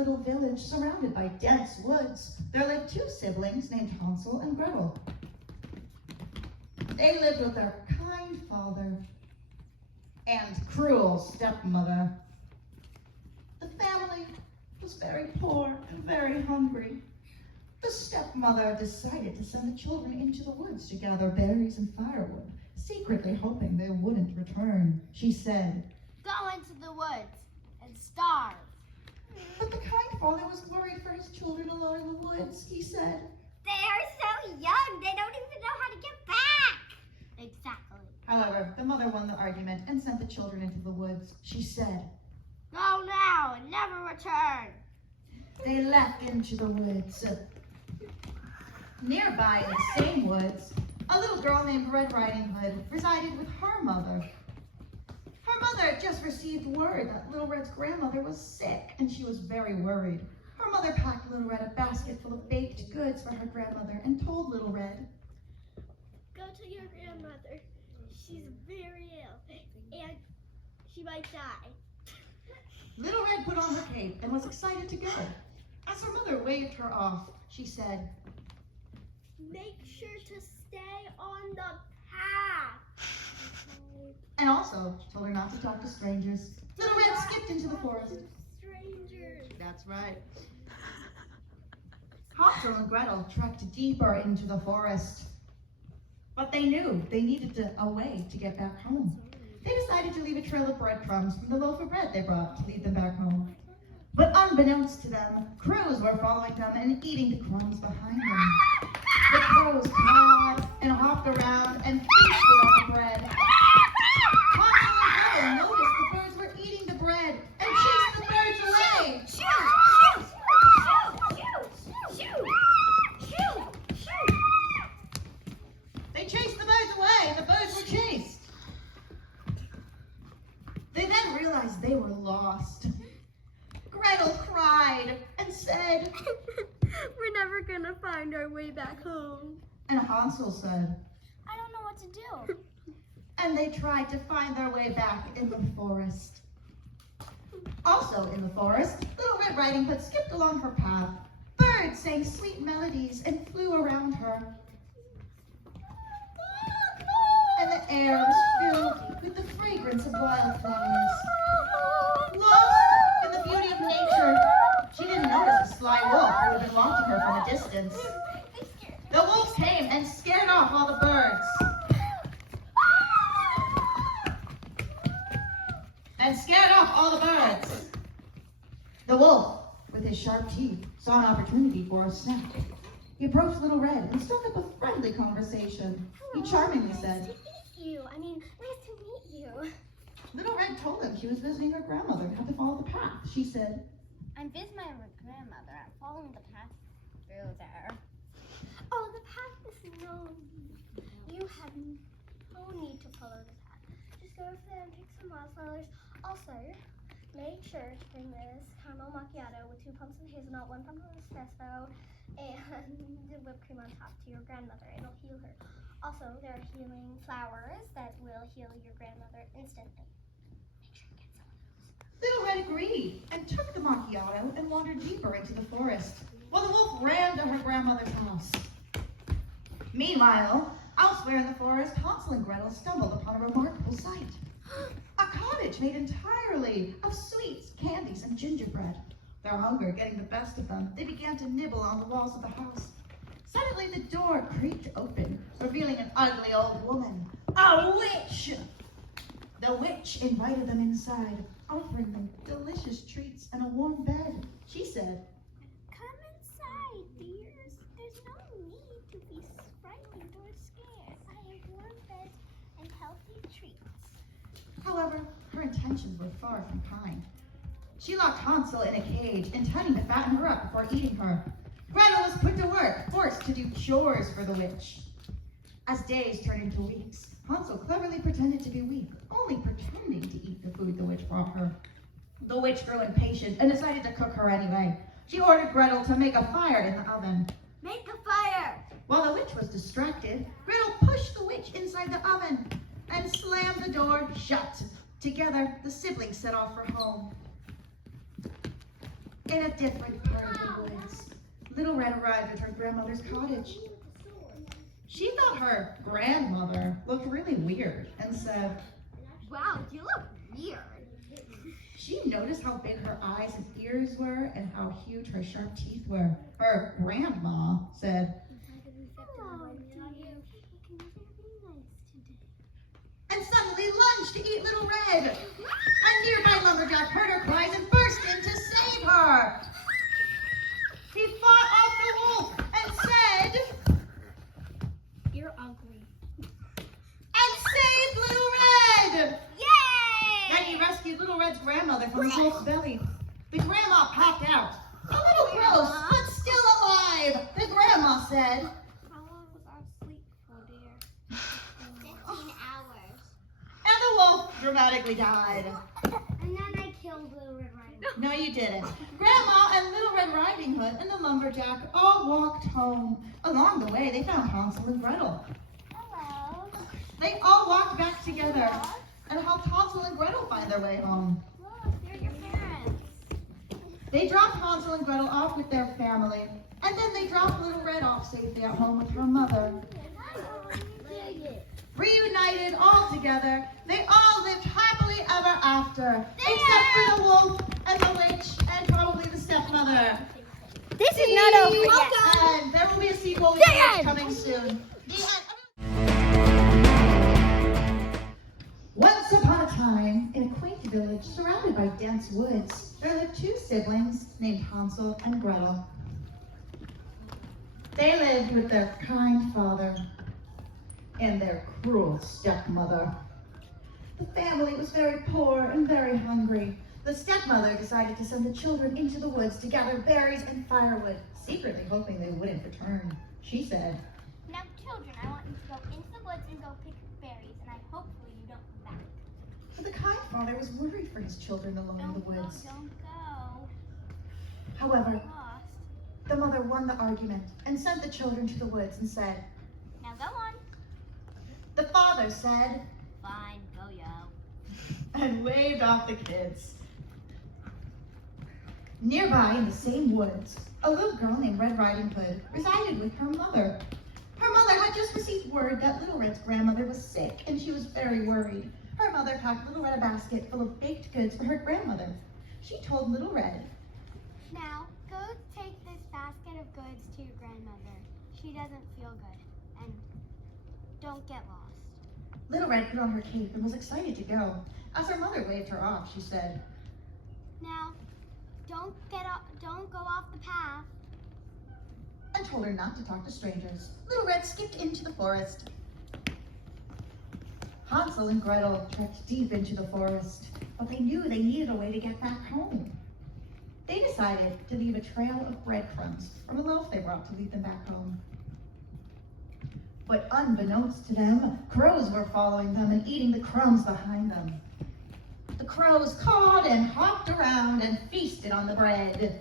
little village surrounded by dense woods, there lived two siblings named Hansel and Gretel. They lived with their kind father and cruel stepmother. The family was very poor and very hungry. The stepmother decided to send the children into the woods to gather berries and firewood, secretly hoping they wouldn't return. She said, "Go into the woods and starve." But the kind father was worried for his children alone in the woods. He said, "They are so young, they don't even know how to get back." Exactly. However, the mother won the argument and sent the children into the woods. She said, "Go now and never return." They left into the woods. Nearby in the same woods, a little girl named Red Riding Hood resided with her mother. Her mother had just received word that Little Red's grandmother was sick, and she was very worried. Her mother packed Little Red a basket full of baked goods for her grandmother and told Little Red, "Go to your grandmother. She's very ill, and she might die." Little Red put on her cape and was excited to go. As her mother waved her off, she said, "Make sure to stay on the path." and also told her not to talk to strangers. Little Red skipped into the forest. Strangers. That's right. Hansel and Gretel trekked deeper into the forest, but they knew they needed a way to get back home. They decided to leave a trail of breadcrumbs from the loaf of bread they brought to lead them back home. But unbeknownst to them, crows were following them and eating the crumbs behind them. The crows cawed and hopped around and feasted on the bread. Hansel and Gretel noticed the birds were eating the bread and chased the birds away. They chased the birds away and the birds were chased. They then realized they were lost. Gretel cried and said, "We're never gonna find our way back home." and Hansel said, "I don't know what to do." and they tried to find their way back in the forest. Also in the forest, Little Red Riding Hood skipped along her path. Birds sang sweet melodies and flew around her. And the air was filled with the fragrance of wildflowers. Lost in the beauty of nature, she didn't notice a sly wolf who had been watching her from a distance. The wolf came and scared off all the birds. The wolf, with his sharp teeth, saw an opportunity for a snack. He approached Little Red and struck up a friendly conversation. He charmingly said, "Nice to meet you. Nice to meet you." Little Red told him she was visiting her grandmother and had to follow the path. She said, "I'm visiting my grandmother. I'm following the path through there." "Oh, the path is known. You have no need to follow the path. Just go over there and pick some wildflowers. Also, make sure to bring this caramel macchiato with 2 pumps of hazelnut, 1 pump of espresso, and whipped cream on top to your grandmother. It'll heal her. Also, there are healing flowers that will heal your grandmother instantly. Make sure you get some of those." Little Red agreed and took the macchiato and wandered deeper into the forest, while the wolf ran to her grandmother's house. Meanwhile, elsewhere in the forest, Hansel and Gretel stumbled upon a remarkable sight. A cottage made entirely of sweets, candies, and gingerbread. Their hunger getting the best of them, they began to nibble on the walls of the house. Suddenly the door creaked open, revealing an ugly old woman, a witch. The witch invited them inside, offering them delicious treats and a warm bed. She said, "Come inside, dears. There's no need to be frightened or scared. I have warm beds and healthy treats." however, her intentions were far from kind. She locked Hansel in a cage, intending to fatten her up before eating her. Gretel was put to work, forced to do chores for the witch. As days turned into weeks, Hansel cleverly pretended to be weak, only pretending to eat the food the witch brought her. The witch grew impatient and decided to cook her anyway. She ordered Gretel to make a fire in the oven. "Make a fire!" While the witch was distracted, Gretel pushed the witch inside the oven and slammed the door shut. Together, the siblings set off for home. In a different part of the woods, Little Red arrived at her grandmother's cottage. She thought her grandmother looked really weird and said, Wow, you look weird. she noticed how big her eyes and ears were and how huge her sharp teeth were. Her grandma said, Hello, dear. Can you be nice today? and suddenly lunged to eat Little Red. A nearby lumberjack heard her cries and burst in to save her. He fought off the wolf and said, You're ugly. and saved Little Red. Yay! Then he rescued Little Red's grandmother from the wolf's belly. The grandma popped out. A little gross, but still alive, the grandma said. How long was our sleep for, dear? 15 hours. And the wolf dramatically died. And then I killed Little Red Riding Hood. No, you didn't. Grandma and Little Red Riding Hood and the lumberjack all walked home. Along the way, they found Hansel and Gretel. Hello. They all walked back together and helped Hansel and Gretel find their way home. Look, they're your parents. They dropped Hansel and Gretel off with their family, and then they dropped Little Red off safely at home with her mother. Reunited all together, they all lived happily ever after, except for the wolf and the witch and probably the stepmother. This is not over yet. And there will be a sequel coming soon. The end. Once upon a time, in a quaint village surrounded by dense woods, there lived two siblings named Hansel and Gretel. They lived with their kind father and their cruel stepmother. The family was very poor and very hungry. The stepmother decided to send the children into the woods to gather berries and firewood, secretly hoping they wouldn't return. She said, Now, children, I want you to go into the woods and go pick berries, and I hopefully you don't come back. but the kind father was worried for his children alone in the woods. Don't go. However, Lost. the mother won the argument and sent the children to the woods and said, Now go on. the father said, Fine, go yo. and waved off the kids. Nearby in the same woods, a little girl named Red Riding Hood resided with her mother. Her mother had just received word that Little Red's grandmother was sick, and she was very worried. Her mother packed Little Red a basket full of baked goods for her grandmother. She told Little Red, Now, go take this basket of goods to your grandmother. She doesn't feel good. And don't get lost. Little Red put on her cape and was excited to go. As her mother waved her off, she said, Now, don't go off the path. and told her not to talk to strangers. Little Red skipped into the forest. Hansel and Gretel trekked deep into the forest, but they knew they needed a way to get back home. They decided to leave a trail of breadcrumbs from a loaf they brought to lead them back home. But unbeknownst to them, crows were following them and eating the crumbs behind them. The crows cawed and hopped around and feasted on the bread.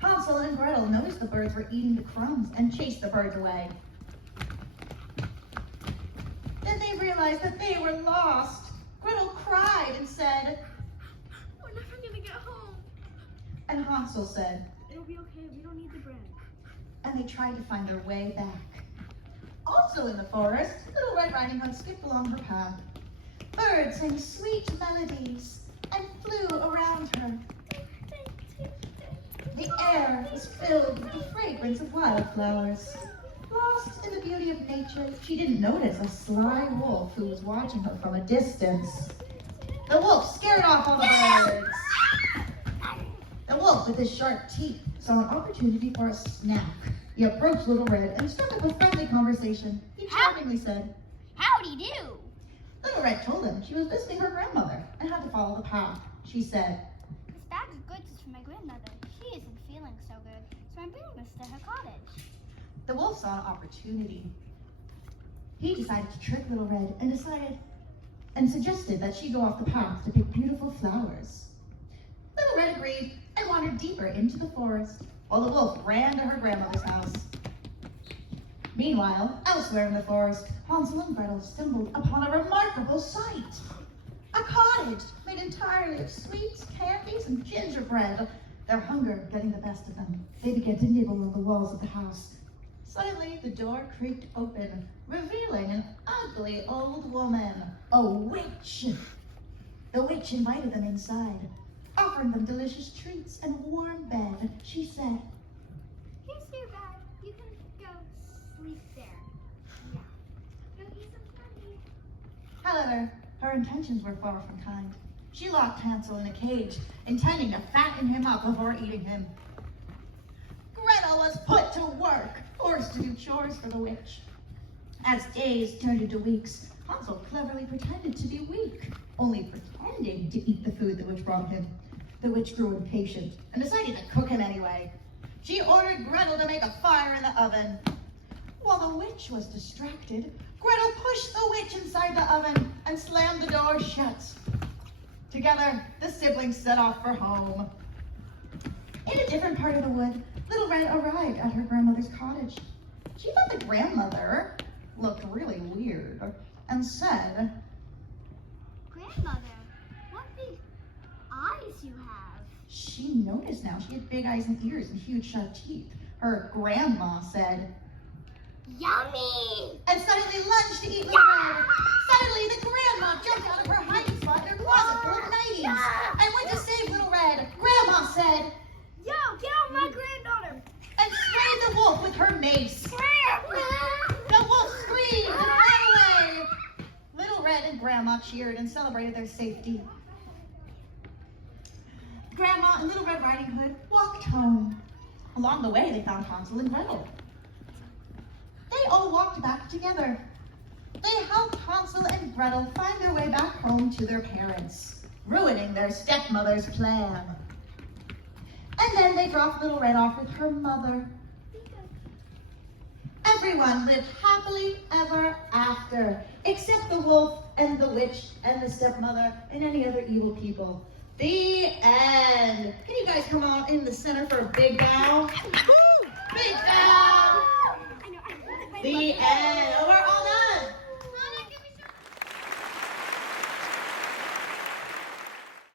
Hansel and Gretel noticed the birds were eating the crumbs and chased the birds away. Then they realized that they were lost. Gretel cried and said, We're never gonna get home. and Hansel said, It'll be okay, we don't need the bread. and they tried to find their way back. Also in the forest, Little Red Riding Hood skipped along her path. Birds sang sweet melodies and flew around her. The air was filled with the fragrance of wildflowers. Lost in the beauty of nature, she didn't notice a sly wolf who was watching her from a distance. The wolf scared off all the birds. The wolf, with his sharp teeth, saw an opportunity for a snack. He approached Little Red and struck up a friendly conversation. He charmingly said, Howdy do. Little Red told him she was visiting her grandmother and had to follow the path. She said, This bag of goods is for my grandmother. She isn't feeling so good, so I'm bringing this to her cottage. the wolf saw an opportunity. He decided to trick Little Red and suggested that she go off the path to pick beautiful flowers. Little Red agreed and wandered deeper into the forest, while the wolf ran to her grandmother's house. Meanwhile, elsewhere in the forest, Hansel and Gretel stumbled upon a remarkable sight. A cottage made entirely of sweets, candies, and gingerbread. their hunger getting the best of them. They began to nibble on the walls of the house. Suddenly, the door creaked open, revealing an ugly old woman, a witch. The witch invited them inside, offering them delicious treats and warm bed. She said, Here's your bed. You can go sleep there. Yeah. Go eat some candy. However, her intentions were far from kind. She locked Hansel in a cage, intending to fatten him up before eating him. Gretel was put to work, forced to do chores for the witch. As days turned into weeks, Hansel cleverly pretended to be weak, only pretending to eat the food the witch brought him. The witch grew impatient and decided to cook him anyway. She ordered Gretel to make a fire in the oven. While the witch was distracted, Gretel pushed the witch inside the oven and slammed the door shut. Together, the siblings set off for home. In a different part of the wood, Little Red arrived at her grandmother's cottage. She thought the grandmother looked really weird and said, Grandmother, what big eyes you have. She noticed now she had big eyes and ears and huge sharp teeth. Her grandma said, Yummy! and suddenly lunged to eat Little Red. Suddenly, the grandma jumped out of her hiding spot in her closet full of nighties and went to save Little Red. Grandma said, Yo, get off my granddaughter! and sprayed the wolf with her mace. The wolf screamed and ran away. Little Red and Grandma cheered and celebrated their safety. Grandma and Little Red Riding Hood walked home. Along the way, they found Hansel and Gretel. They all walked back together. They helped Hansel and Gretel find their way back home to their parents, ruining their stepmother's plan. And then they dropped Little Red off with her mother. Everyone lived happily ever after, except the wolf and the witch and the stepmother and any other evil people. The end. Can you guys come on in the center for a big bow? Big bow.